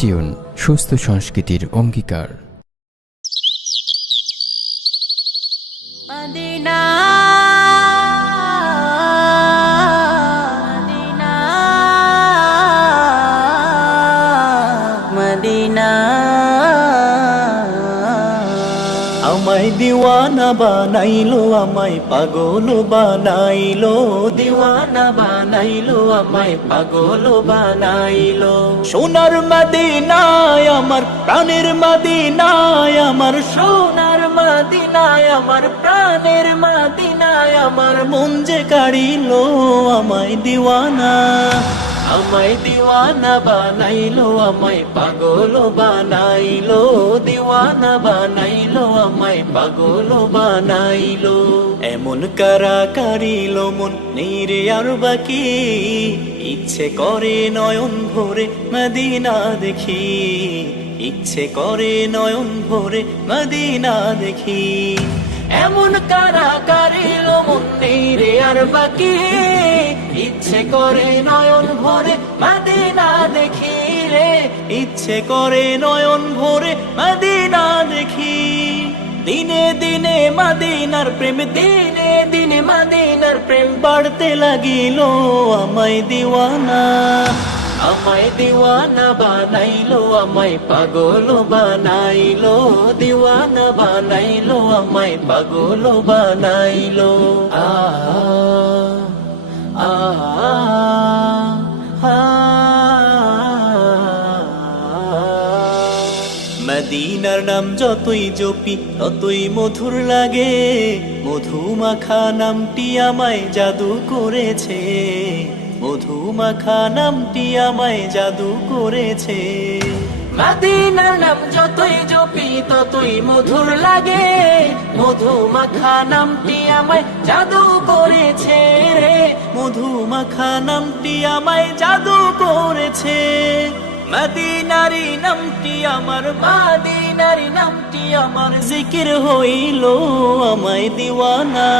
Tune সুস্থ সংস্কৃতির অঙ্গীকার। মদিনা মদিনা মদিনা আমায় দিওয়ানা বানাইলো, আমায় পাগল বানাইলো, দিওয়ানা বানাইলো, আমায় পাগল বানাইলো। সোনার মদিনায় আমার প্রাণের মদিনায় আমার, সোনার মদিনায় আমার প্রাণের মদিনায় আমার মন যে কাড়িলো আমায় দিওয়ানা, আমায় দিওয়ানা বানাইলো, আমায় পাগল বানাইলো, দিওয়ানা বানাইলো, আমায় পাগল বানাইলো। এমন কারা কারিলো মন নেই রে আর বাকি, ইচ্ছে করে নয়ন ভরে মদিনা দেখি, ইচ্ছে করে নয়ন ভরে মদিনা দেখি। এমন কারা কারিলো মন নেই রে আর বাকি, ইচ্ছে করে নয়ন ভরে মদিনা দেখি রে, ইচ্ছে করে নয়ন ভরে মদিনা দেখি। দিনে দিনে মদিনার প্রেম, দিনে দিনে মদিনার প্রেম বাড়তে লাগিল আমায় দিওয়ানা, আমায় দিওয়ানা বানাইলো, আমায় পাগল বানাইলো, দিওয়ানা বানাইলো, আমায় পাগল বানাইলো। আ আ আ মদিনার নাম যতই জপি ততই মধুর লাগে, মধুমাখা নামটি আমায় জাদু করেছে, মধুমাখা নামটি আমায় জাদু করেছে। মদিনার নাম যতই জপি ততই মধুর লাগে, মধুমাখা নামটি আমায় জাদু করেছে রে, মধুমাখা নামটি আমায় জাদু করেছে। মদিনারি নামটি আমার, মদিনার নামটি আমার জিকির হইল আমায় দিওয়ানা,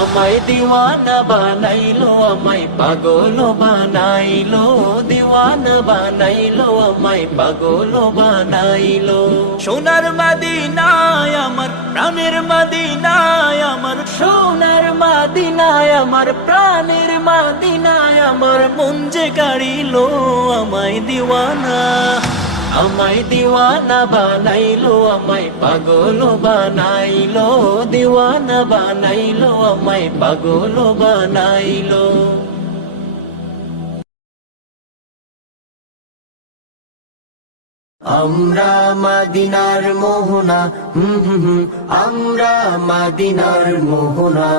আমায় দিওয়ানা বানাইলো, আমায় পাগল বানাইলো, দিওয়ানা বানাইলো, আমায় পাগল বানাইলো। সোনার মদিনায় আমার প্রাণের মদিনায় আমার, সোনার মদিনায় আমার প্রাণের মদিনায় আমার মন যে কাড়িল আমায় দিওয়ানা, আমায় দিওয়ানা বানাইলো, আমায় পাগল বানাইলো, দিওয়ানা বানাইলো, আমায় পাগল বানাইলো। আমরা মদিনার মোহনা, আমরা মদিনার মোহনা।